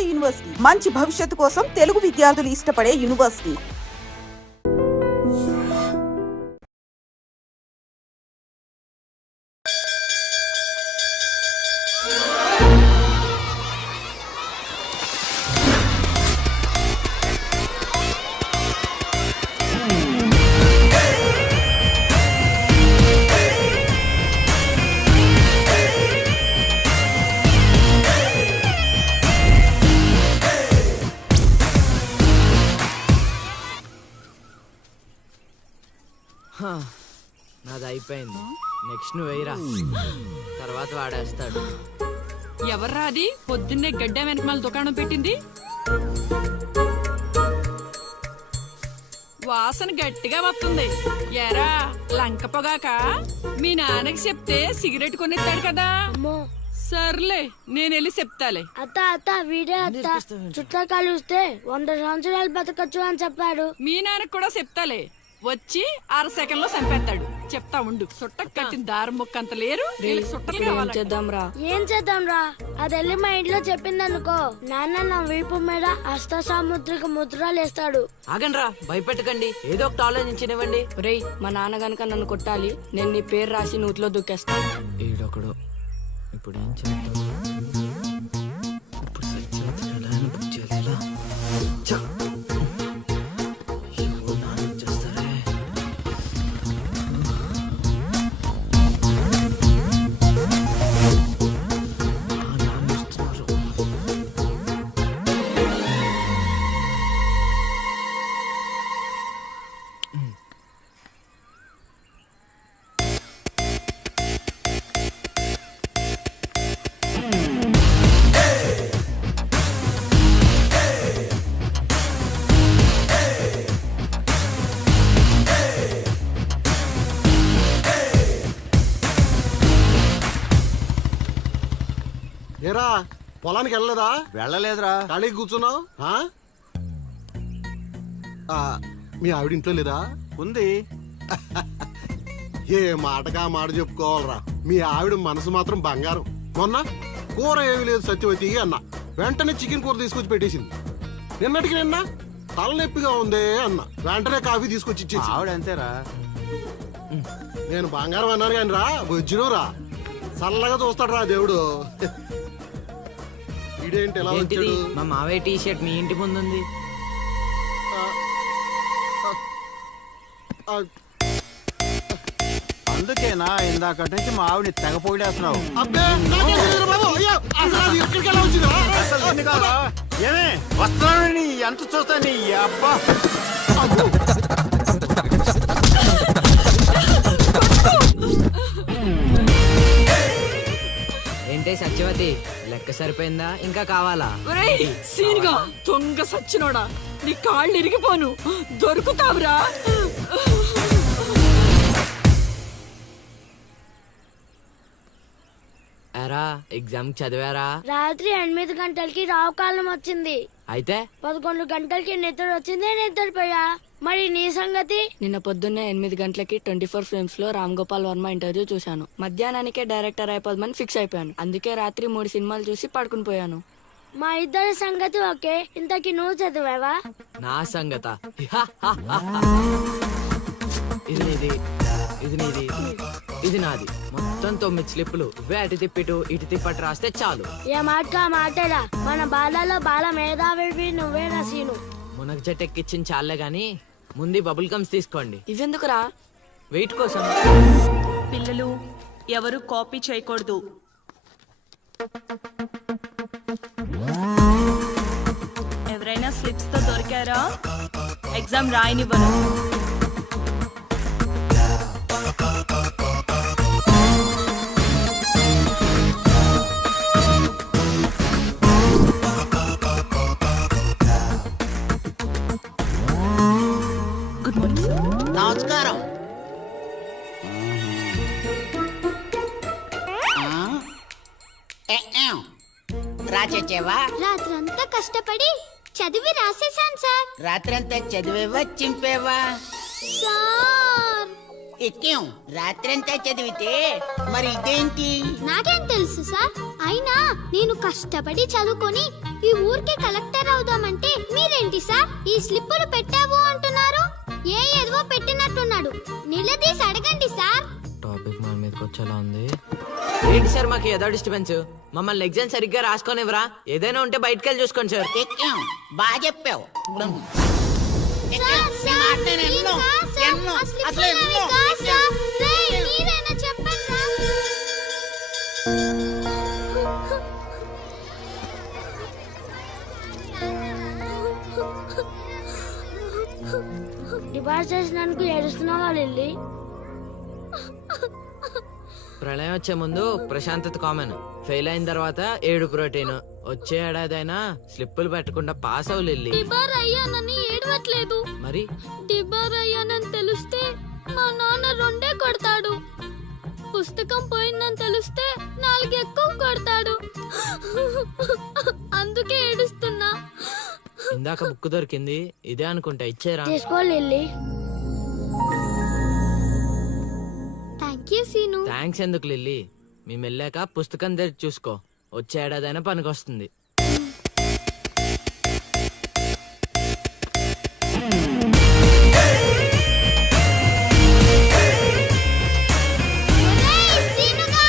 నాడు యూనివర్సిటీ మంచి భవిష్యత్తు కోసం తెలుగు విద్యార్థులు ఇష్టపడే యూనివర్సిటీ. నాది అయిపోయింది. నెక్స్ట్ నువ్వు వేయరా, తర్వాత వాడేస్తాడు. ఎవర్రా అది పొద్దున్నే గడ్డ వెనకమాల దుకాణం పెట్టింది? వాసన గట్టిగా వస్తుంది. ఎరా లంక పొగాక? మీ నాన్నకి చెప్తే సిగరెట్ కొనిస్తాడు కదా. సర్లే నేను వెళ్ళి చెప్తాలే. అత్త వీడే అత్త చుట్టూ కలిస్తే 100 సంవత్సరాలు బతకచ్చు అని చెప్పాడు. మీ నాన్నకి కూడా చెప్తాలే, వచ్చి 6 సెకండ్ లో చంపేస్తాడు. చెప్తా ఉండు. సుట్ట కట్టిన దారం ముక్క అంత లేరు. ఏం చేద్దాంరా? అది వెళ్ళి మా ఇంట్లో చెప్పింది అనుకో, నాన్న నా వీపు మీద అష్ట సాముద్రిక ముద్రలు వేస్తాడు. ఆగండ్రా, భయపెట్టకండి, ఏదో ఒకటి ఆలోచించనివ్వండి. రేయ్, మా నాన్నగనక నన్ను కొట్టాలి, నేను నీ పేరు రాసి నూతిలో దూకేస్తాను. ఈడొకడు. ఇప్పుడు ఏం చేద్దాం? ఇప్పుడు సత్యవతిని బుక్ చేయాలి. ఏరా పొలానికి వెళ్ళలేదా? వెళ్ళలేదురా. ఖాళీకి కూర్చున్నావు? మీ ఆవిడ ఇంట్లో లేదా? ఉంది. ఏ మాటగా మాట చెప్పుకోవాలరా, మీ ఆవిడ మనసు మాత్రం బంగారం. మొన్న కూర ఏమి లేదు సత్యవతి అన్న, వెంటనే చికెన్ కూర తీసుకొచ్చి పెట్టేసింది. నిన్నటికి నిన్న తలనొప్పిగా ఉంది అన్న, వెంటనే కాఫీ తీసుకొచ్చి ఇచ్చేసి. ఆవిడ అంతేరా. నేను బంగారం అన్నాను కానీ రా వచ్చినరా, చల్లగా చూస్తాడు రా దేవుడు. ఇదేంటి ఎలా వచ్చాడు? మా మావయ్య టీ షర్ట్ మీ ఇంటి ముందు ఉంది. అందుకేనా ఇందాకటి నుంచి మా ఆవిడని తెగ పోయిడేస్తున్నావు? ఏమే వస్తున్నాను, ఎంత చూస్తాను అబ్బా. ఏంటే సత్యవతి, లెక్క సరిపోయిందా? ఇంకా కావాలా? సీన్గా దొంగ సచ్చినోడా, నీ కాళ్ళు ఇరిగిపోను, దొరుకుతావురా. ఎరా ఎగ్జామ్ చదివారా? రాత్రి 8 గంటలకి రావు కాలం వచ్చింది. అయితే 11 గంటలకి నిద్ర వచ్చింది, నిద్రపోయా. మరి నీ సంగతి? నిన్న పొద్దున్నే 8 గంటలకి 24 ఫిల్మ్స్ లో రామ్ గోపాల్ వర్మ ఇంటర్వ్యూ చూశాను. మధ్యాహ్నానికే డైరెక్టర్ అయిపోదామని ఫిక్స్ అయిపోయాను. అందుకే రాత్రి 3 సినిమాలు చూసి పడుకుని పోయాను. మా ఇద్దరి సంగతి ఓకే. ఇంతకి నువ్వు చదివావా? నా సంగత ఇది నీది, ఇది నీది, ఇది నాది. మొత్తం 9 స్లిప్పులు. ఇవే అటు తిప్పిటు ఇటు తిప్పటి రాస్తే చాలు. ఏ మాట మాటలా, మన బాలలో బాల మేధావి నువ్వే రసీను. మునగ చెట్టు ఎక్కిచ్చిన చాలే గాని ముందు బబుల్ గమ్స్ తీసుకోండి. ఇవెందుకురా? వెయిట్ కోసం. పిల్లలు ఎవరు కాపీ చేయకూడదు. ఎవరైనా స్లిప్స్ తో దొరికారా? ఎగ్జామ్ రాయనివ్వను. Good morning sir. నమస్కారం. రాచేవా? రాత్రంతా కష్టపడి చదివి రాసేసాను సార్. రాత్రంతా చదివేవా చింపేవా? సార్ ఎక్కేం రాత్రంతా చదివితే మరి ఇదేంటి? నాకేం తెలుసు సార్. అయినా నేను కష్టపడి చదువుకొని ఈ ఊరికి ఈ స్లిప్పులు పెట్టావు అంటున్నారు? ఏ ఏదో పెట్టినట్టున్నాడు. నిలదీసి అడగండి సార్. టాపిక్ మన మీదకి వచ్చేలా ఉంది. ఏంటి సార్ మాకు ఏదో డిస్టర్బెన్స్? మమ్మల్ని ఎగ్జామ్ సరిగ్గా రాసుకోనివ్వరా? ఏదైనా ఉంటే బయటకు వెళ్ళి చూసుకోండి సార్. ఎక్కాం, బాగా చెప్పావు. సార్, నీ మాట నేను ఎన్నో, ప్లీజ్ సార్, ఎన్నో, ఆ స్లిప్పులు అసలు ఎన్నో, కాదు సార్. రేయ్, మీరైనా చెప్పండి రా. డిపాజిట్ చేసినందుకు ఏడుస్తున్నావా లిల్లీ? ప్రళయం వచ్చే ముందు ప్రశాంతత కామన్. ఫెయిల్ అయిన తర్వాత ఏడు ప్రోటీన్. వచ్చే ఏడాదైనా స్లిప్పులు పెట్టకుండా పాస్ అవ్వలేదు. డిబార్ అయ్యానని ఏడవట్లేదు. మరి డిబార్ అయ్యానని తెలిస్తే మా నాన్న 2 కొడతాడు. పుస్తకం పోయిందని తెలిస్తే 4 ఎక్కువ కొడతాడు. అందుకే ఏడుస్తున్నా. ఇందాక బుక్ దొరికింది, ఇదే అనుకుంటా. ఇచ్చేరా? తీసుకో Lily. Thank you Seenu. Thanks ఎందుకు లిల్లీ? మేము వెళ్ళాక పుస్తకం తెరిచి చూసుకో. వచ్చే ఏడాదైనా పనికొస్తుంది. ఒరేయ్, సీనుగా!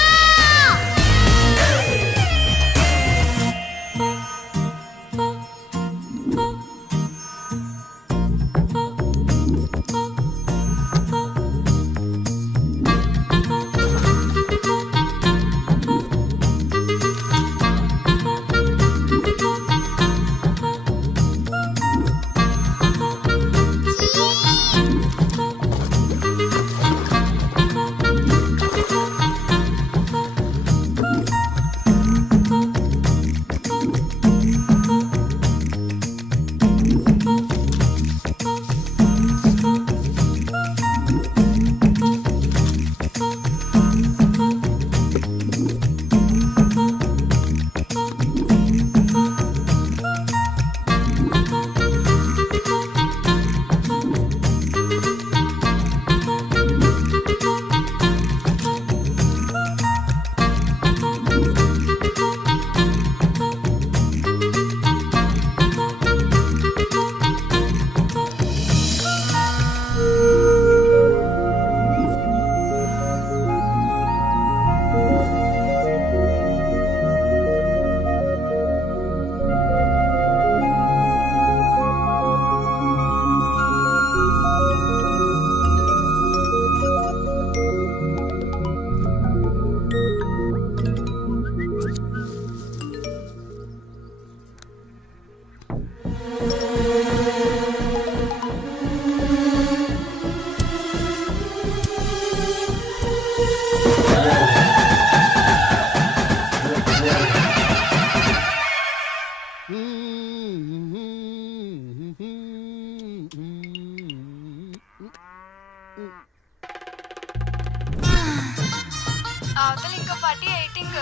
అవతల ఇంకో పార్టీ ఎయిటింగ్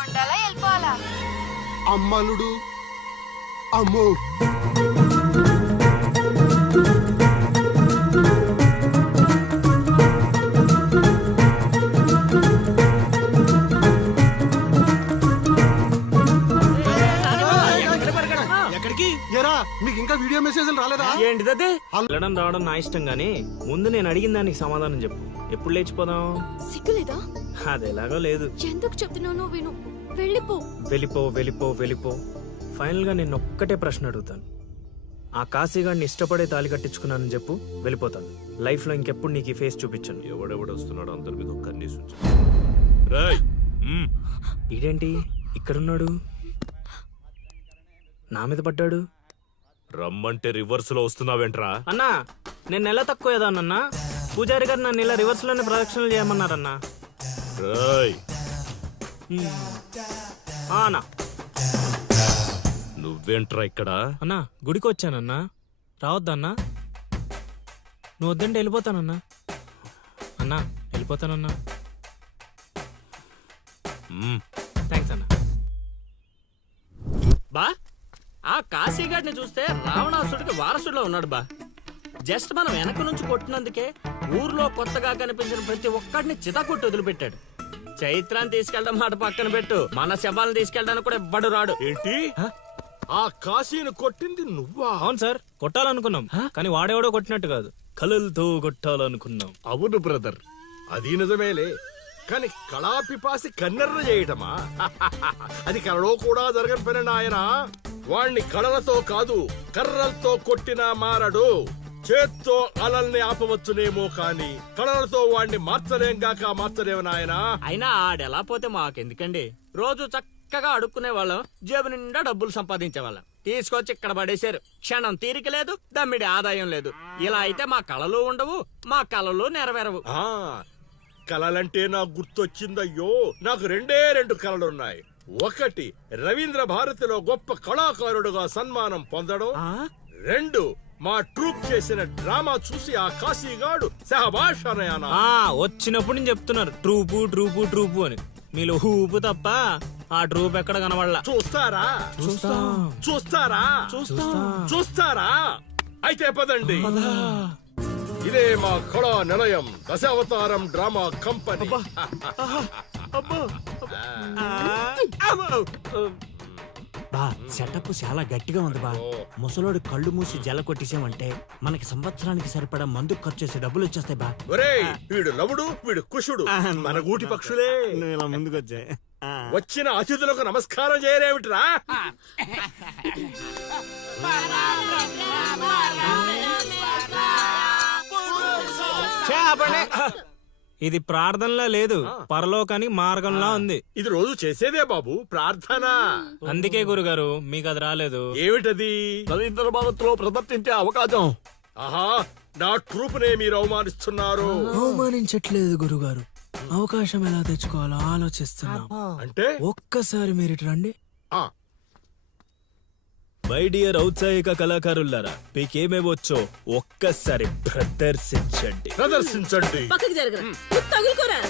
ఉండాలా వెళ్ళిపోవాలా? అమ్మలుడు అమ్మో. ఎక్కడికి? ఏరా, మీకు ఇంకా వీడియో మెసేజ్లు రాలేదా? ఏంటిదది? వెళ్ళడం రావడం నా ఇష్టం గానీ ముందు నేను అడిగిన దానికి సమాధానం చెప్పు. ఎప్పుడు లేచిపోదాం? సిగ్గులేదా? అది ఎలాగో లేదు. ఎందుకు చెప్తున్నానో విను. వెళ్ళిపో. వెళ్ళిపో వెళ్ళిపో వెళ్ళిపో. ఫైనల్ గా నేను ఒక్కటే ప్రశ్న అడుగుతాను. ఆ కాశీగాడిని ఇష్టపడే తాళి కట్టించుకున్నానని చెప్పు, వెళ్ళిపోతాను. లైఫ్ లో ఇంకెప్పుడు నీకు ఈ ఫేస్ చూపించను. ఎవడెవడొస్తున్నాడు అందరి మీద కన్నీసు. ఇదేంటి ఇక్కడున్నాడు? నా మీద పడ్డాడు. రమ్మంటే రివర్స్ లో వస్తున్నావేంట్రా? అన్నా నేను నెల తక్కువ ఏదానన్నా. పూజారి గారు నన్ను ఇలా రివర్స్ లోనే ప్రదక్షిణలు చేయమన్నారన్నా. రేయ్, అన్నా నువ్వేంట్రా ఇక్కడ? అన్నా గుడికి వచ్చానన్నా. రావద్దన్నా? నువ్వు వద్దంటే వెళ్ళిపోతానన్నా. అన్నా వెళ్ళిపోతానన్నా. థ్యాంక్స్ అన్నా. బా ఆ కాశీగాడిని చూస్తే రావణాసుడికి వారసుడిలో ఉన్నాడు బా. జస్ట్ మనం వెనక నుంచి కొట్టినందుకే ఊర్లో కొత్తగా కనిపించిన ప్రతి ఒక్కడిని చితకొట్టి వదిలిపెట్టాడు. చైత్రాన్ని తీసుకెళ్ళడం మాట పక్కన పెట్టు, మన శవాలను తీసుకెళ్ళడానికి కూడా ఎవ్వడు రాడు. ఏంటి? ఆ కాశీని కొట్టింది నువ్వా? అవును సార్, కొట్టాలనుకున్నాం కానీ వాడేవాడో కొట్టినట్టు కాదు, కలలతో కొట్టాలనుకున్నాం. అవును బ్రదర్, అది నిజమేలే. కానీ కళాపిపాసి కన్నెర్ర చేయటమా? అది కళలో కూడా జరగని పని నాయన. వాణ్ణి కళలతో కాదు కర్రలతో కొట్టినా మారడు. చేత్తో అలల్ని ఆపవచ్చునేమో కాని కళలతో వాణ్ణి మార్చలేంగాక మార్చలేవు నాయనా. అయినా ఆడెలా పోతే మాకెందుకండి? రోజు చక్కగా అడుక్కునే వాళ్ళం, జేబు నిండా డబ్బులు సంపాదించేవాళ్ళం. తీసుకొచ్చి ఇక్కడ పడేశారు. క్షణం తీరిక లేదు, దమ్మిడి ఆదాయం లేదు. ఇలా అయితే మా కళలు ఉండవు, మా కళలు నెరవేరవు. ఆ కళలంటే నాకు గుర్తొచ్చిందయ్యో. నాకు రెండు కళలున్నాయి. ఒకటి, రవీంద్ర భారతిలో గొప్ప కళాకారుడుగా సన్మానం పొందడం. 2, మా ట్రూప్ చేసిన డ్రామా చూసి ఆ కాశీగాడు సహబాష్ అనయానా. వచ్చినప్పుడు నేను చెప్తున్నారు ట్రూపు ట్రూపు ట్రూపు అని. మీలో ఊపు తప్ప ఆ ట్రూప్ ఎక్కడ కనబడలా. చూస్తారా? చూస్తారా? అయితే పదండి. ఇదే మా కళా నిలయం, దశావతారం డ్రామా కంపెనీ. బా సెటప్ చాలా గట్టిగా ఉంది బా. ముసలోడు కళ్ళు మూసి జల కొట్టేసామంటే మనకి సంవత్సరానికి సరిపడా మందు ఖర్చు చేసే డబ్బులు వచ్చేస్తాయి బా. ఒరేయ్, వీడు లవుడు, వీడు కుషుడు, మన గూటి పక్షులే. ఇలా ముందుకు వచ్చాయి. వచ్చిన అతిథులకు నమస్కారం చేయలేమిట్రా? ఇది ప్రార్థనలా లేదు, పరలోకాని మార్గంలా ఉంది. ఇది రోజు చేసేదే బాబు, ప్రార్థన. అందుకే గురుగారు మీకు అది రాలేదు. ఏమిటది? రవీంద్ర భారత్లో ప్రదర్శించే అవకాశం. ఆహా, నా ట్రూపునే మీరు అవమానిస్తున్నారు. అవమానించట్లేదు గురుగారు, అవకాశం ఎలా తెచ్చుకోవాలో ఆలోచిస్తున్నాం. అంటే ఒక్కసారి మీరు ఇటు రండి. ఆ, మై డియర్ ఔత్సాహిక కళాకారులారా, మీకేమేవచ్చో ఒక్కసారి ప్రదర్శించండి. ప్రదర్శించండి. పక్కకి జరగరా, తగులుకోరా.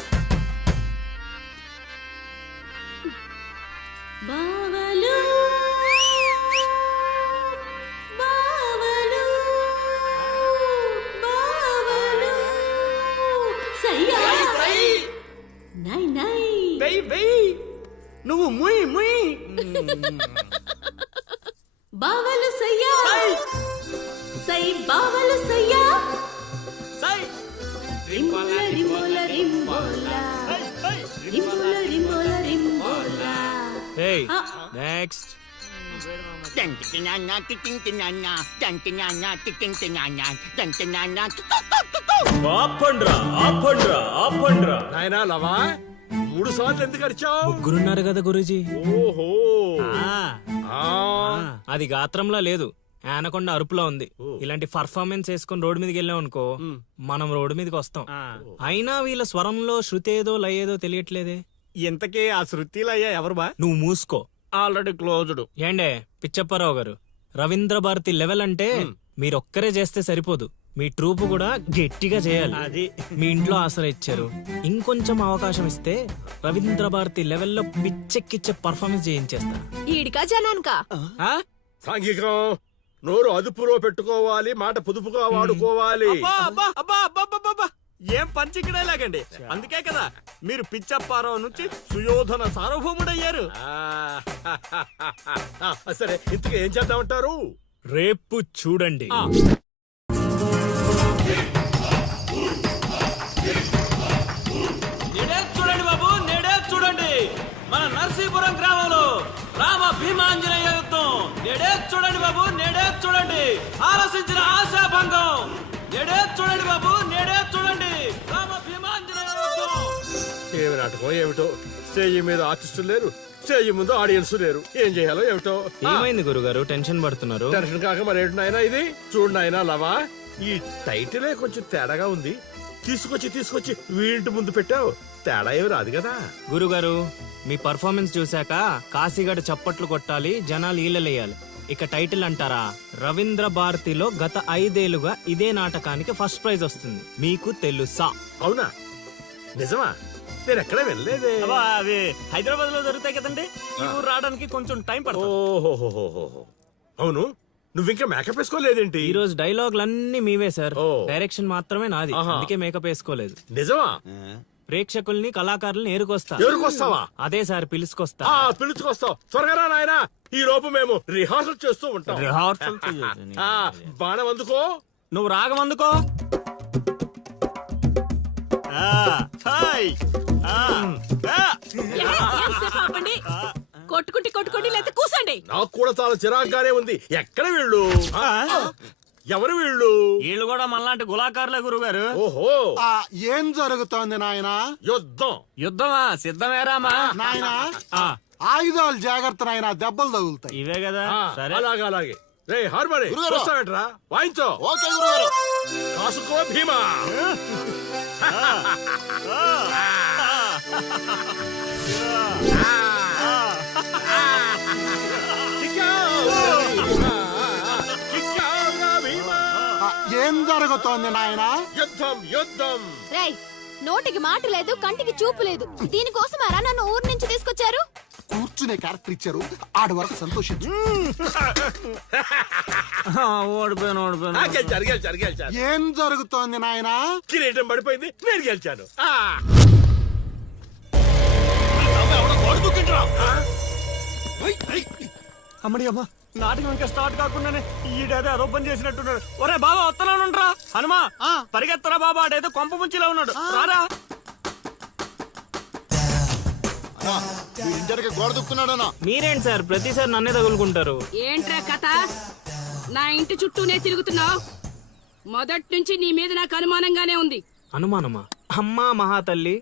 బావలు బావలు బావలు సయ్యా నై నై నువ్వు ముయ్ ముయ్. బావలు సయ్యా సై బావలు సయ్యా రింబోల రింబోల రింబోల రింబోల రింబోల రింబోల. Hey, next. ఆపండ్రా, ఆపండ్రా, ఆపండ్రా. నాయనా లవా, 3 సార్లు ఎందుకు అరిచావు? ముగ్గురున్నారు కదా గురూజీ. ఓహో, ఆ, అది గాత్రంలా లేదు, ఆనకొండ అరుపులో ఉంది. ఇలాంటి పర్ఫార్మెన్స్ వేసుకుని రోడ్డు మీదకి వెళ్ళాం అనుకో, మనం రోడ్డు మీదకి వస్తాం. అయినా వీళ్ళ స్వరంలో శృతేదో లయేదో తెలియట్లేదే. ఇంతకీ ఆ శృతిలయ్యా ఎవరు బా? నువ్వు మూసుకో. Already closed. ఏండే పిచ్చప్పారావు గారు, రవీంద్ర భారతి లెవెల్ అంటే మీరొక్కరే చేస్తే సరిపోదు, మీ ట్రూప్ కూడా గట్టిగా చేయాలి. అది మీ ఇంట్లో ఆసరా ఇచ్చారు, ఇంకొంచెం అవకాశం ఇస్తే రవీంద్ర భారతి లెవెల్లో పిచ్చెక్కిచ్చే పర్ఫార్మెన్స్ చేయించేస్తా. ఈడికా జనానికా? సాంఘికం. నోరు అదుపులో పెట్టుకోవాలి, మాట పొదుపుగా వాడుకోవాలి. ఏం పంచికడే లాగండి. అందుకే కదా మీరు పిచ్చప్పారావు నుంచి సుయోధన సార్వభౌముడయ్యారు. సరే, ఇంతకు ఏం చేద్దామంటారు? రేపు చూడండి. నేడే చూడండి బాబు, నేడే చూడండి. మన నర్సీపురం గ్రామంలో రామ భీమాంజనేయ యుద్ధం. నేడే చూడండి బాబు, నేడే చూడండి. ఆలోచించిన ఆశాభంగం. నేడే చూడండి బాబు, నేడే చూడండి. రామ భీమాంజనేయ యుద్ధం. ఏమి నాటకం ఏమిటో, స్టేజ్ మీద ఆర్టిస్టులు లేరు, స్టేజ్ ముందు ఆడియన్స్ లేరు. ఏం చేయాలో ఏమిటో. ఏమైంది గురుగారు, టెన్షన్ పడుతున్నారు? టెన్షన్ కాక మరేంటి నాయనా ఇది? చూడు నాయనా లవా, ఈ టైటిలే కొంచెం తేడాగా ఉంది. తీసుకొచ్చి వీంటి ముందు పెట్టావు, తేడా ఏమి రాదు కదా. గురుగారు, మీ పర్ఫార్మెన్స్ చూశాక కాశీగడ్ చప్పట్లు కొట్టాలి, జనాలు ఈలలేయాలి. ఇక టైటిల్ అంటారా, రవీంద్ర భారతిలో గత 5 ఏళ్లుగా ఇదే నాటకానికి ఫస్ట్ ప్రైజ్ వస్తుంది. మీకు తెలుసా? అవునా? నిజమా? నేను ఎక్కడ వెళ్ళలేదే. అవి హైదరాబాద్ లో జరుగుతాయి కదండి, ఈ ఊరు రావడానికి కొంచెం టైం పడుతుంది. ఓహో, అవును, నువ్వింకా మేకప్ వేసుకోలేదేంటి? ఈ రోజు డైలాగులన్నీ మీవే సార్, ఓ. డైరెక్షన్ మాత్రమే నాది, ఆహా. అందుకే మేకప్ వేసుకోలేదు. నిజమా? ప్రేక్షకుల్ని కళాకారుల్ని ఏరుకొస్తా. ఎవరికొస్తావా? అదే సార్, పిలుచుకొస్తా. పిలుచుకొస్తావు, త్వరగా రా నాయనా. ఈ లోపు మేము రిహార్సల్ చేస్తూ ఉంటాం. రిహార్సల్ ఆ, బాణం అందుకో. నువ్వు రాగం అందుకో. కొట్టుకుంటే కొట్టుకోండి లేకపోతే కూసండి. నాకు కూడా చాలా చిరాగ్గానే ఉంది. ఎక్కడ వీళ్ళు? ఎవరు వీళ్ళు? వీళ్ళు కూడా మనలాంటి గులాకారులే గురుగారు. ఓహో, ఏం జరుగుతోంది నాయనా? యుద్ధం. యుద్ధమా? సిద్ధమేరామా? నాయనా ఆయుధాలు జాగ్రత్త నాయనా, దెబ్బలు తగులుతాయి. ఇవే కదా. ఆ, సరే అలాగే అలాగే. రే హార్మోని గురుగారు. వస్తావేంట్రా? వాయించో. ఓకే గురుగారు. కాసుకో భీమా. ఏం జరుగుతోంది నాయనా? యుద్ధం యుద్ధం. రేయ్, నోటికి మాట లేదు, కంటికి చూపు లేదు. దీనికోసమారా నన్ను ఊరు నుంచి తీసుకొచ్చారు? కూర్చునే క్యారెక్టర్ ఇచ్చారు, ఆడి వరకు సంతోషించు. ఓడిపోయాను ఆ, గెలిచారు గెలిచారు గెలిచారు. ఏం జరుగుతోంది నాయనా? కిరీటం పడిపోయింది, నేను గెలిచాను. అమ్మడి అమ్మ, నాటకం ఇంకా స్టార్ట్ కాకుండానే ఈడేదో ఆరోపణ చేసినట్టున్నాడు. ఒరే బాబా వస్తున్నానుండ్రా. హనుమా పరిగెత్తరా బాబా, ఆడేదో కొంప ముంచిలా ఉన్నాడు. రారా. గోడ దుక్కున్నాడనా? మీరేంటి సార్ ప్రతిసారి నన్నే తగులుకుంటారు? ఏంట్రా కథ? నా ఇంటి చుట్టూనే తిరుగుతున్నావు. మొదటి నుంచి నీ మీద నాకు అనుమానంగానే ఉంది. అనుమానమా? అమ్మా మహాతల్లి,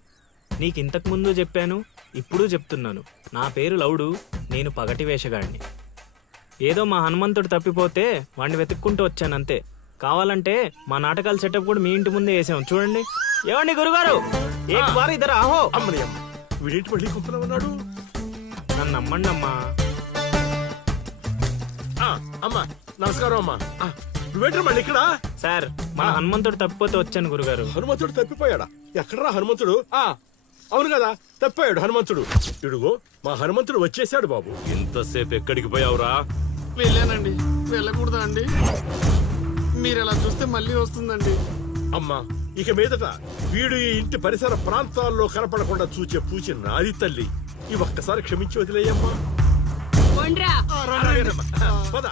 నీకు ఇంతకు ముందు చెప్పాను, ఇప్పుడు చెప్తున్నాను. నా పేరు లౌడు, నేను పగటి వేషగాడిని. ఏదో మా హనుమంతుడు తప్పిపోతే వాడిని వెతుక్కుంటూ వచ్చానంతే. కావాలంటే మా నాటకాల సెటప్ కూడా మీ ఇంటి ముందే వేసాం, చూడండి. ఏమండి గురుగారు, ఏక్ బార్ ఇద్దరు ఆహో. అమ్మని అమ్మ, వీడేంటి మళ్ళీ కుంపలో ఉన్నాడు? నన్ను నమ్మండి అమ్మా. అమ్మా నమస్కారం అమ్మా. నువ్వేంటి మళ్ళీ ఇక్కడ? సార్, మన హనుమంతుడు తప్పిపోతే వచ్చాను గురుగారు. హనుమంతుడు తప్పిపోయాడా? ఎక్కడరా హనుమంతుడు? అవును కదా, తప్పిపోయాడు హనుమంతుడు. ఇడుగో మా హనుమంతుడు వచ్చేసాడు బాబు. ఇంతసేపు ఎక్కడికి పోయావురా? వెళ్ళానండి. వెళ్ళకూడదా అండి? మీరు ఎలా చూస్తే మళ్ళీ వస్తుందండి. అమ్మా, ఇక మీదట వీడు ఈ ఇంటి పరిసర ప్రాంతాల్లో కనపడకుండా చూచే పూచి నాది తల్లి. ఈ ఒక్కసారి క్షమించి వదిలేయమ్మా. అలాగేనమ్మా. పద.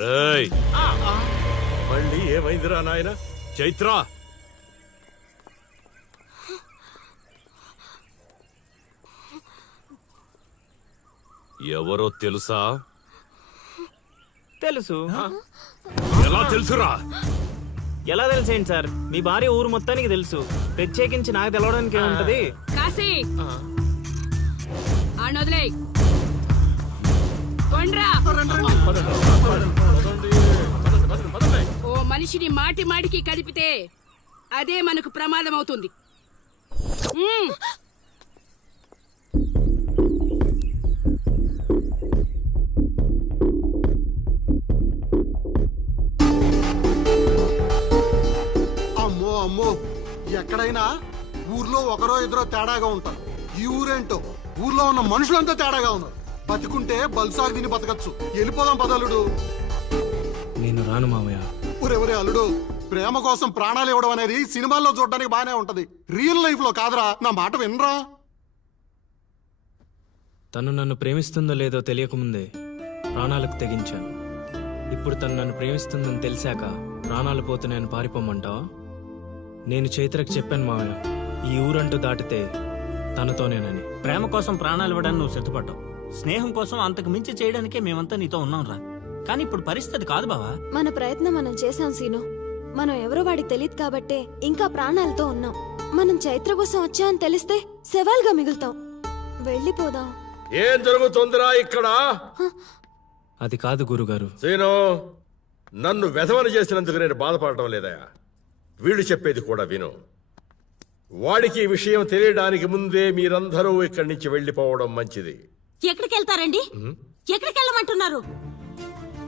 రేయ్, మళ్ళీ ఏమైందిరా నాయన? చైత్ర, ఎవరో తెలుసా? తెలుసు. ఎలా తెలుసురా? ఎలా తెలుసేంటి సార్, మీ భార్య ఊరు మొత్తానికి తెలుసు. ప్రత్యేకించి నాకు తెలవడానికి ఏముంటది? కాశీ ఆడొదిలే. ఓ మనిషిని మాటి మాటికి కదిపితే అదే మనకు ప్రమాదం అవుతుంది. అమ్మో అమ్మో, ఎక్కడైనా ఊర్లో ఒకరో ఇద్దరో తేడాగా ఉంటారు. ఈ ఊరేంటో ఊర్లో ఉన్న మనుషులంతా తేడాగా ఉన్నారు. బతికుంటే బల్సాగు తిని బతకచ్చు. వెళ్ళిపోదాం పదలుడు. నేను రాను మామయ్య. ఒరే అల్లుడు, ప్రేమ కోసం ప్రాణాలు ఇవ్వడం అనేది సినిమాల్లో చూడడానికి బానే ఉంటది, రియల్ లైఫ్ లో కాదురా. నా మాట వినరా? తను నన్ను ప్రేమిస్తుందో లేదో తెలియకముందే ప్రాణాలకు తెగించాను. ఇప్పుడు తను నన్ను ప్రేమిస్తుందని తెలిసాక ప్రాణాలు పోతున్నాయని పారిపోమంటావా? నేను చైత్రకు చెప్పాను మామయ్య, ఈ ఊరంటూ దాటితే తనతోనేనని. ప్రేమ కోసం ప్రాణాలు ఇవ్వడానికి నువ్వు సిద్ధపడ్డావు. స్నేహం కోసం అంతకు మించి చేయడానికే మేమంతా నీతో ఉన్నాం రా. కానీ ఇప్పుడు పరిస్థితి కాదు బావా. మన ప్రయత్నం మనం చేశాం సీను. మనం ఎవరో వాడికి తెలియదు కాబట్టే ఇంకా ప్రాణాలతో ఉన్నాం. మనం చైత్ర కోసం వచ్చామని తెలిస్తే శవాల్గా మిగులుతాం. వెళ్ళిపోదాం. ఏం జరుగుతుందిరా ఇక్కడ? అది కాదు గురుగారు. సీను, నన్ను వెధవని చేసినందుకు నేను బాధపడటం లేదా? వీళ్ళు చెప్పేది కూడా విను. వాడికి ఈ విషయం తెలియడానికి ముందే మీరందరూ ఇక్కడి నుంచి వెళ్ళిపోవడం మంచిది. ఎక్కడికి వెళ్తారండి? ఎక్కడికి వెళ్ళమంటున్నారు?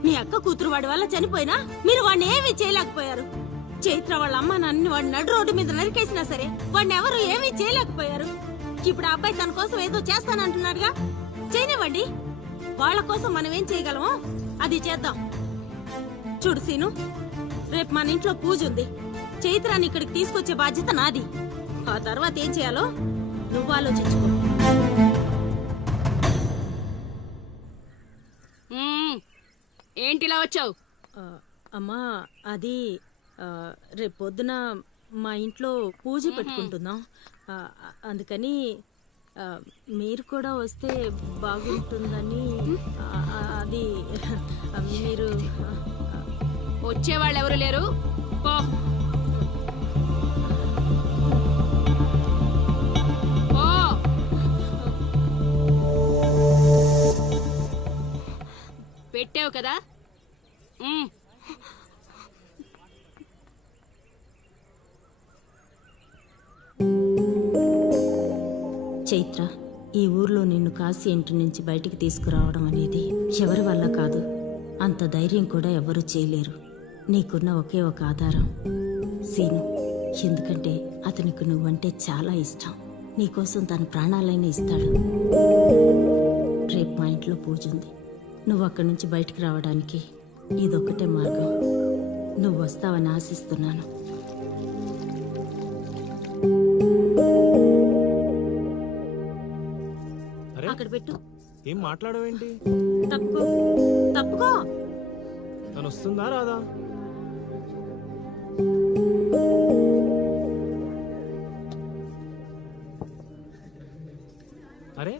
మీ అక్క కూతురు వాడి వల్ల చనిపోయినా మీరు వాడిని ఏమీ చేయలేకపోయారు. చైత్ర వాళ్ళ అమ్మ నన్ను వాడి నడు రోడ్డు మీద నరికేసినా సరే వాడిని ఎవరు ఏమీ చేయలేకపోయారు. ఇప్పుడు ఆ అబ్బాయి తన కోసం ఏదో చేస్తానంటున్నాడుగా, చేయనివ్వండి. వాళ్ళ కోసం మనం ఏం చేయగలమో అది చేద్దాం. చూడు సీను, రేపు మన ఇంట్లో పూజ ఉంది. చైత్రాన్ని ఇక్కడికి తీసుకొచ్చే బాధ్యత నాది. ఆ తర్వాత ఏం చేయాలో నువ్వు ఆలోచించుకో. ఏంటిలా వచ్చావు? అమ్మా అది రేపొద్దున మా ఇంట్లో పూజ పెట్టుకుంటున్నాం. అందుకని మీరు కూడా వస్తే బాగుంటుందని. అది మీరు వచ్చేవాళ్ళు ఎవరు లేరు. పో. పెట్టావు కదా. చైత్ర, ఈ ఊర్లో నిన్ను కాశీ ఇంటి నుంచి బయటికి తీసుకురావడం అనేది ఎవరి వల్ల కాదు. అంత ధైర్యం కూడా ఎవరు చేయలేరు. నీకున్న ఒకే ఒక ఆధారం సీను. ఎందుకంటే అతనికి నువ్వంటే చాలా ఇష్టం. నీకోసం తన ప్రాణాలైనా ఇస్తాడు. రేపు మా ఇంట్లో పూజ ఉంది. నువ్వు అక్కడి నుంచి బయటికి రావడానికి ఇదొక్కటే మార్గం. నువ్వు వస్తావని ఆశిస్తున్నాను. అక్కడ పెట్టు. ఏం మాట్లాడవేంటి? తప్పుకో తప్పుకో. తను వస్తుందా రాదా? అరే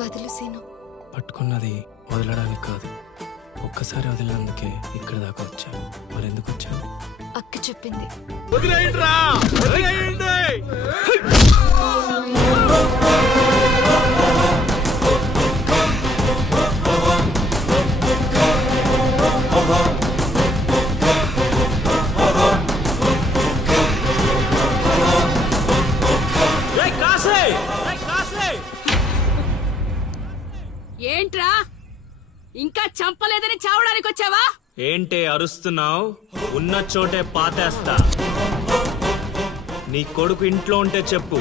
వదులు సీను. పట్టుకున్నది వదలడానికి కాదు, ఒక్కసారి వదిలినందుకే ఇక్కడ దాకా వచ్చాను. మరి ఎందుకు వచ్చాను? అక్క చెప్పింది. వదిలేయండిరా, వదిలేయండి. ఏంట్రా, ఇంకా చంపలేదని చావడానికి వచ్చావా? ఏంటే అరుస్తున్నావు? ఉన్న చోటే పాతేస్తా. నీ కొడుకు ఇంట్లో ఉంటే చెప్పు,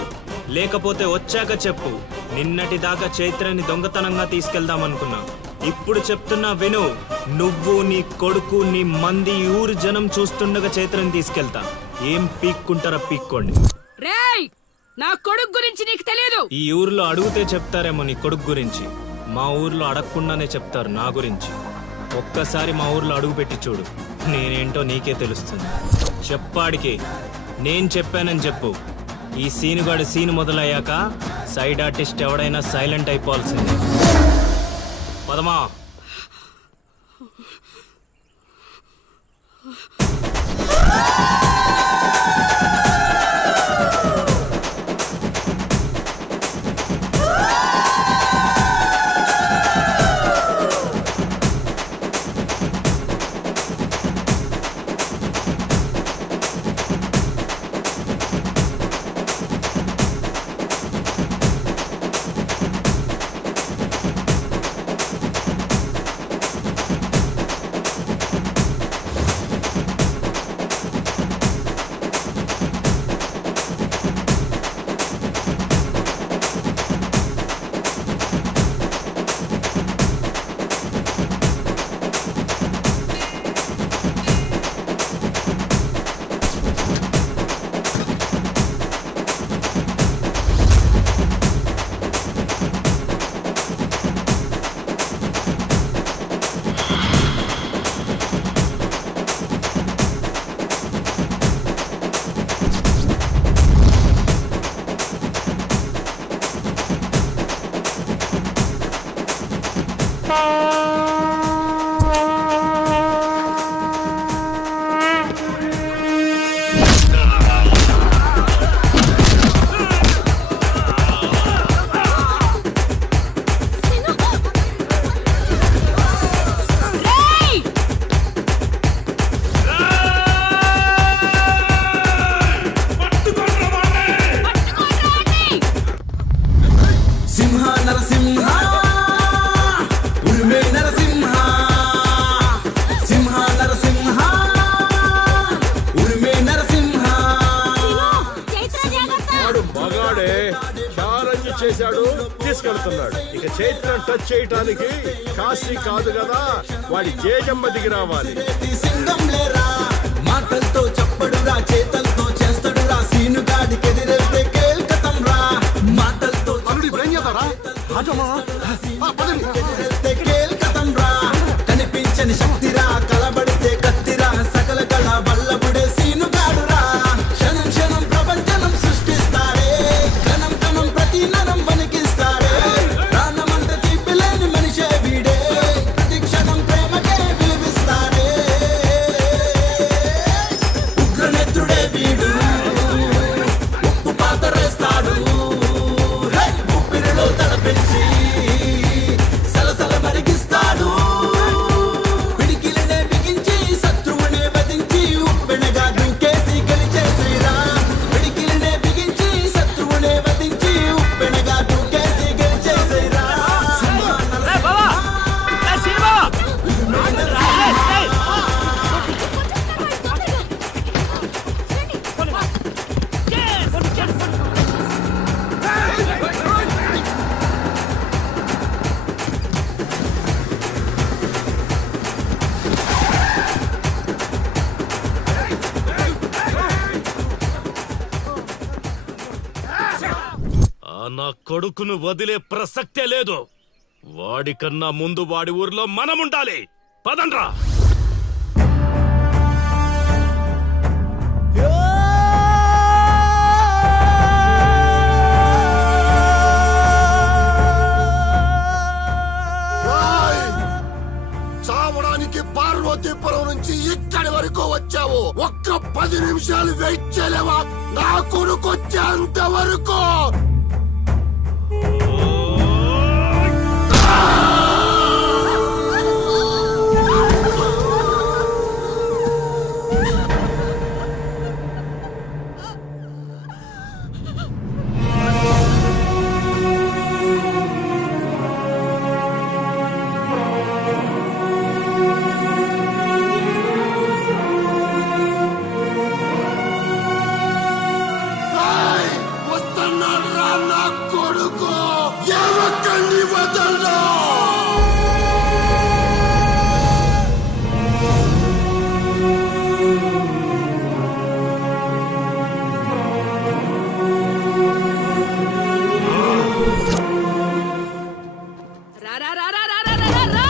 లేకపోతే వచ్చాక చెప్పు. నిన్నటి దాకా చైత్రని దొంగతనంగా తీసుకెళ్దామనుకున్నా. ఇప్పుడు చెప్తున్నా విను. నువ్వు, నీ కొడుకు, నీ మంది, ఊరు జనం చూస్తుండగా చైత్రని తీసుకెళ్తా. ఏం పీక్కుంటారా పీక్కోండి. రేయ్, నా కొడుకు గురించి నీకు తెలియదు. ఈ ఊర్లో అడిగితే చెప్తారేమో నీ కొడుకు గురించి. మా ఊర్లో అడగకుండానే చెప్తారు నా గురించి. ఒక్కసారి మా ఊర్లో అడుగు పెట్టి చూడు, నేనేంటో నీకే తెలుస్తుంది. చెప్పాడికి నేను చెప్పానని చెప్పు. ఈ సీనుగాడి సీను మొదలయ్యాక సైడ్ ఆర్టిస్ట్ ఎవడైనా సైలెంట్ అయిపోవాల్సిందే. పదమా. మాట్లాడుతున్నాడు. ఇక చైత్రం టచ్ చేయటానికి కాశీ కాదు కదా, వాడి జేజమ్మ దిగి రావాలి. మాటలతో చెప్పడు రా, చేతలతో చేస్తాడు రా, సీనుగాడికి ఎదిరెళ్తే కేల్కతం రా. మాటలతో ఎదిరెళ్తే కేల్కతం రా. కనిపించని శక్తిరా, కలబడితే కత్తిరా, సకల కళ వల్లబుడే సీనుగాడు రా. క్షణం క్షణం ప్రపంచనం సృష్టిస్తాడే, కణం కణం ప్రతి నరం వణికిస్తాడే. ప్రాణమంత తీపిలేని మనిషే వీడే, ప్రతి క్షణం ప్రేమకే విలువిస్తాడే. ఉగ్రనేత్రుడే వీడు, ఉప్పు పాతరేస్తాడు. ఉప్పిరిలో తడపెంచి సలసల మరిగిస్తాడు. పిడికిలనే బిగించి శత్రువునే వధించి ఉప్పెనగా దూకేసి గెలిచేసిరా. పిడికిలనే బిగించి శత్రువునే వధించి ఉప్పెనగా దూకేసి గెలిచేసిరా. నా కొడుకును వదిలే ప్రసక్తే లేదు. వాడికన్నా ముందు వాడి ఊర్లో మనముండాలి. పదండ్రా. చావడానికి పార్వతీపురం నుంచి ఇక్కడి వరకు వచ్చావు. ఒక్క 10 నిమిషాలు వెయిట్ చేయలేవా? నా కొడుకు వచ్చేంత వరకు. వస్తున్నాడు రా నా కొడుకు. ఎవరికండి వదలరా. రా రా రా రా రా రా రా రా.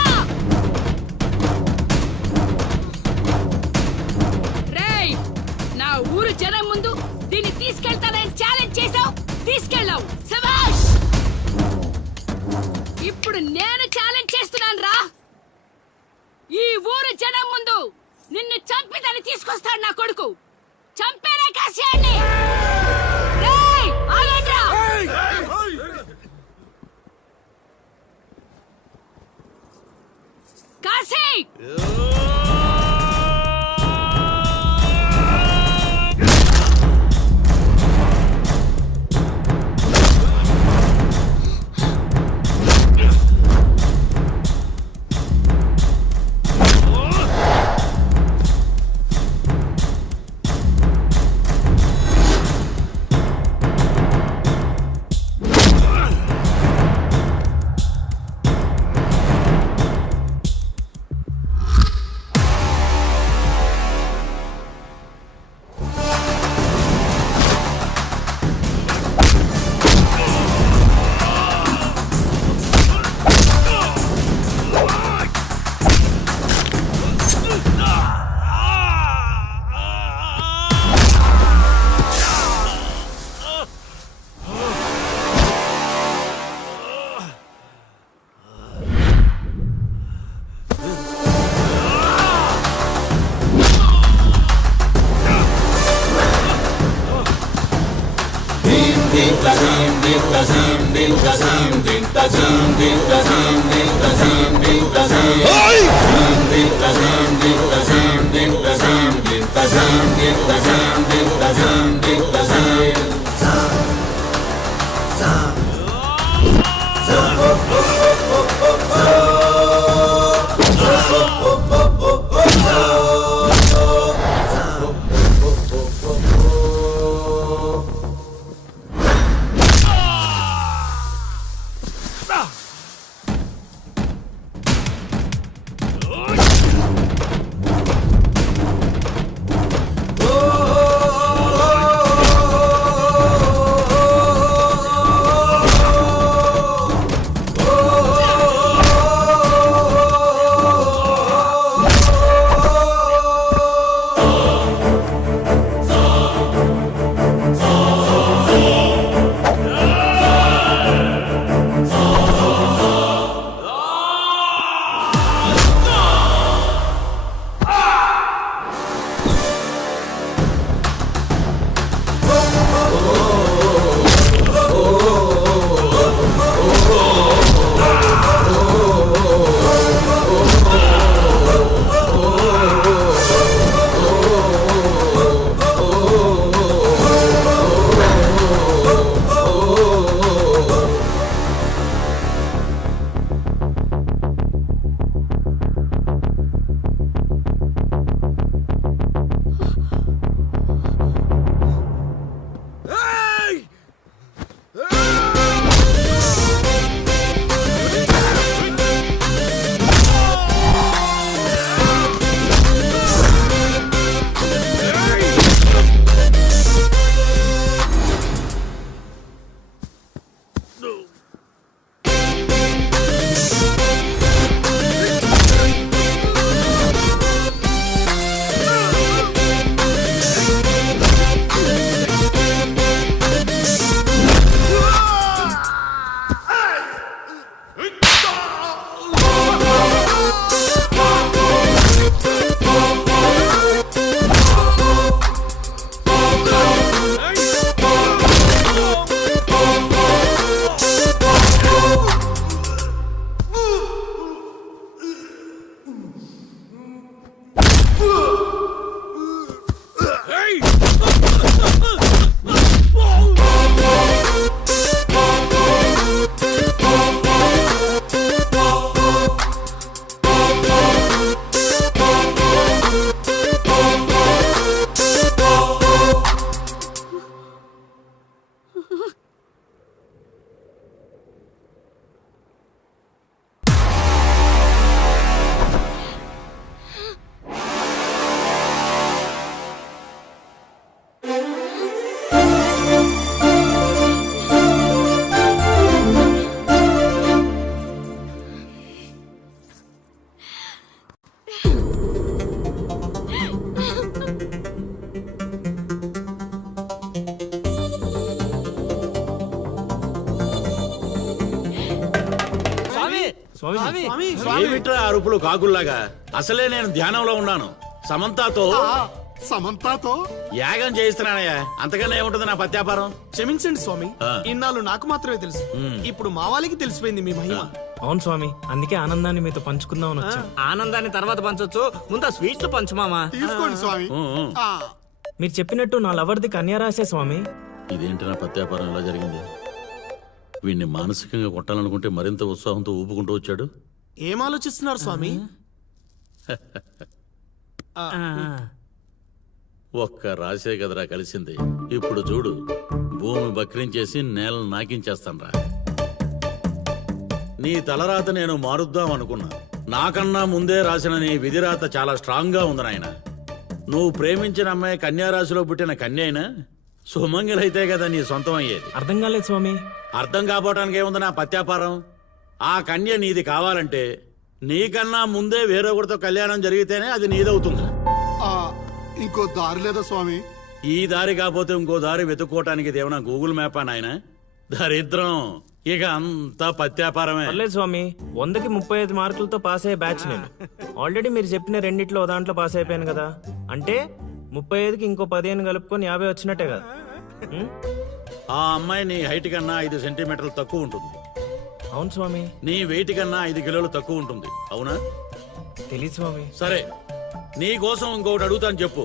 రేయ్, నా ఊరు జనం ముందు దీన్ని తీసుకెళ్తానని ఛాలెంజ్ చేసావు, తీసుకెళ్ళావు. శభాష్. ఇప్పుడు నేను ఛాలెంజ్ చేస్తున్నాను రా. ఈ ఊరు జనం ముందు నిన్ను చంపి దాన్ని తీసుకొస్తాడు నా కొడుకు. చంపేరా కాశీయాన్ని. రేయ్, ఆగండ్రా. కాశీ. ఏమిట్రా అరుపులు కాకుల్లాగా? అసలే నేను ధ్యానంలో ఉన్నాను. సమంతాతో సమంతాతో యాగం చేయిస్తున్నానయ్యా. అంతకన్నా ఏముంటుంది నా పత్యాపారం? క్షమించండి స్వామి, ఇన్నాళ్ళు నాకు మాత్రమే తెలుసు. ఇప్పుడు మా వాళ్ళకి తెలిసిపోయింది మీ మహిమ. అవును స్వామి, అందుకే ఆనందాన్ని మీతో పంచుకుందామని వచ్చా. ఆనందాన్ని తర్వాత పంచొచ్చు, ముందు ఆ స్వీట్లు పంచు మామా. తీసుకోండి స్వామి. మీరు చెప్పినట్టు నా లవర్ది కన్యారాసే స్వామి. ఇదేంటి నా పత్యాపారం ఇలా జరిగింది? వీడిని మానసికంగా కొట్టాలనుకుంటే మరింత ఉత్సాహంతో ఊపుకుంటూ వచ్చాడు. ఏం ఆలోచిస్తున్నారు స్వామి? ఒక్క రాసే కదరా కలిసింది. ఇప్పుడు చూడు, భూమి బక్రించేసి నేలను నాకించేస్తాన్రా. నీ తలరాత నేను మారుద్దాం అనుకున్నా. నాకన్నా ముందే రాసిన నీ విధిరాత చాలా స్ట్రాంగ్ గా ఉంది నాయన. నువ్వు ప్రేమించిన అమ్మాయి కన్యారాశిలో పుట్టిన కన్య అయినా సుమంగిలైతే కదా నీ సొంతం అయ్యేది. అర్థం కాలేదు స్వామి. అర్థం కాపోవటానికి ఏముంది నా పత్యాపారం? ఆ కన్య నీది కావాలంటే నీకన్నా ముందే వేరొకరితో కళ్యాణం జరిగితేనే అది నీదవుతుంది. ఇంకో దారి లేదా స్వామి? ఈ దారి కాకపోతే ఇంకో దారి వెతుక్కోవటానికి ఇదేమన్నా గూగుల్ మ్యాపా నాయన? దరిద్రం. ఇక అంతా పత్యాపారమే. పర్లేదు స్వామి, 100కి 35 మార్కులతో పాస్ అయ్యే బ్యాచ్ నేను. ఆల్రెడీ మీరు చెప్పిన రెండిట్లో దాంట్లో పాస్ అయిపోయాను కదా. అంటే 35కి ఇంకో 15 కలుపుకొని 50 వచ్చినట్టే కదా. ఆ అమ్మాయి నీ హైట్ కన్నా 5 సెంటీమీటర్లు తక్కువ ఉంటుంది. అవును స్వామి. నీ వెయిట్ కన్నా 5 కిలోలు తక్కువ ఉంటుంది. అవునా? తెలియదు స్వామి. సరే, నీ కోసం ఇంకొకటి అడుగుతాను, చెప్పు.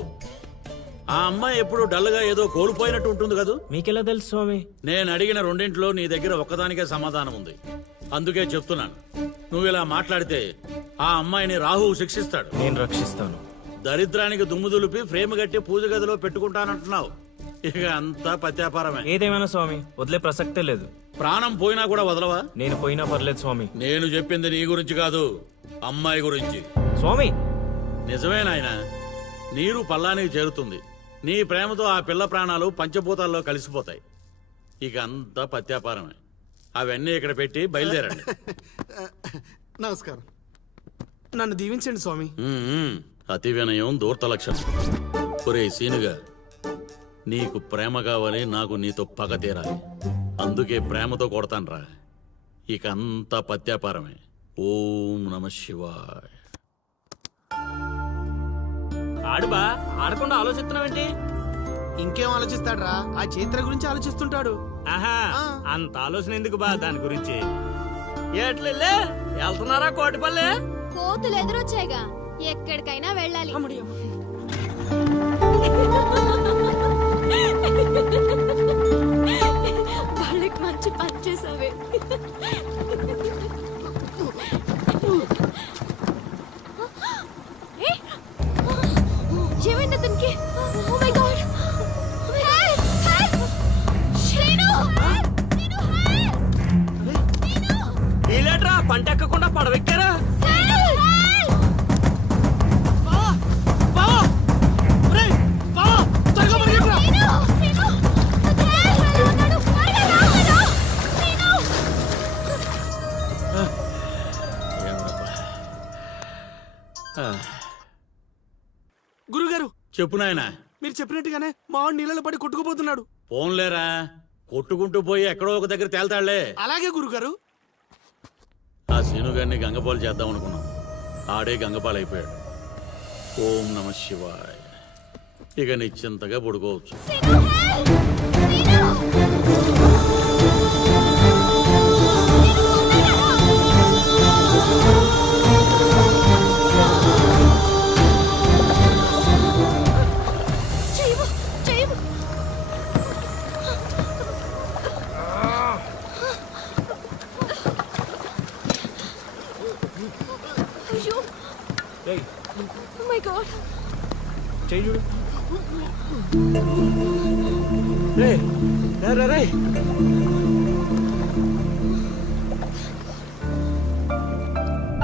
ఆ అమ్మాయి ఎప్పుడు డల్ గా ఏదో కోల్పోయినట్టు ఉంటుంది కదా? మీకెలా తెలుసు స్వామి? నేను అడిగిన రెండింటిలో నీ దగ్గర ఒక్కదానికే సమాధానం ఉంది. అందుకే చెప్తున్నాను. నువ్వు ఇలా మాట్లాడితే ఆ అమ్మాయిని రాహువు శిక్షిస్తాడు. నేను రక్షిస్తాను. దరిద్రానికి దుమ్ము దులిపి ఫ్రేమ్ కట్టి పూజ గదిలో పెట్టుకుంటానంటున్నావు. ఇక అంతా పత్యాపారమే. ఏదేమైనా స్వామి, వదిలే ప్రసక్తే లేదు. ప్రాణం పోయినా కూడా వదలవా? నేను పోయినా పర్లేదు స్వామి. నేను చెప్పింది నీ గురించి కాదు, అమ్మాయి గురించి. స్వామి నిజమే నాయన, నీరు పల్లానికి చేరుతుంది. నీ ప్రేమతో ఆ పిల్ల ప్రాణాలు పంచభూతాల్లో కలిసిపోతాయి. ఇక అంతా పత్యాపారమే. అవన్నీ ఇక్కడ పెట్టి బయలుదేరండి. నమస్కారం. నన్ను దీవించండి స్వామి. అతి వినయం దూర్త లక్షణం. ఒరే సీనుగా, నీకు ప్రేమ కావాలి, నాకు నీతో పగ తీరాలి. అందుకే ప్రేమతో కొడతాన్రా. ఇక అంతా పత్యాపారమే. ఓం నమ శివాయ. ఆడుబా, ఆడకుండా ఆలోచిస్తున్నావేంటి? ఇంకేం ఆలోచిస్తాడ్రా? ఆ చైత్ర గురించి ఆలోచిస్తుంటాడు. ఆహా, అంత ఆలోచన ఎందుకు బా దాని గురించి? ఎట్లే వెళ్తున్నారా కోటిపల్లె? కోతులు ఎదురొచ్చాయిగా, ఎక్కడికైనా వెళ్ళాలి. వాళ్ళకి మంచి పని చేసావే. ఏమైంది అతనికి? Oh my God! వీలేట్రా పంట ఎక్కకుండా పడవెక్కారా? గురుగారు చెప్పు నాయనా. మీరు చెప్పినట్టుగానే మా వాడు నీళ్ళలో పడి కొట్టుకుపోతున్నాడు. పోన్లేరా, కొట్టుకుంటూ పోయి ఎక్కడో ఒక దగ్గర తేల్తాళ్లే. అలాగే గురుగారు. ఆ సీనుగారిని గంగపాలు చేద్దాం అనుకున్నాం. ఆడే గంగపాలు అయిపోయాడు. ఓం నమ శివాయ. ఇక నిశ్చింతగా పడుకోవచ్చు. Oh my God. చెయ్యి చూడు. రే రే రే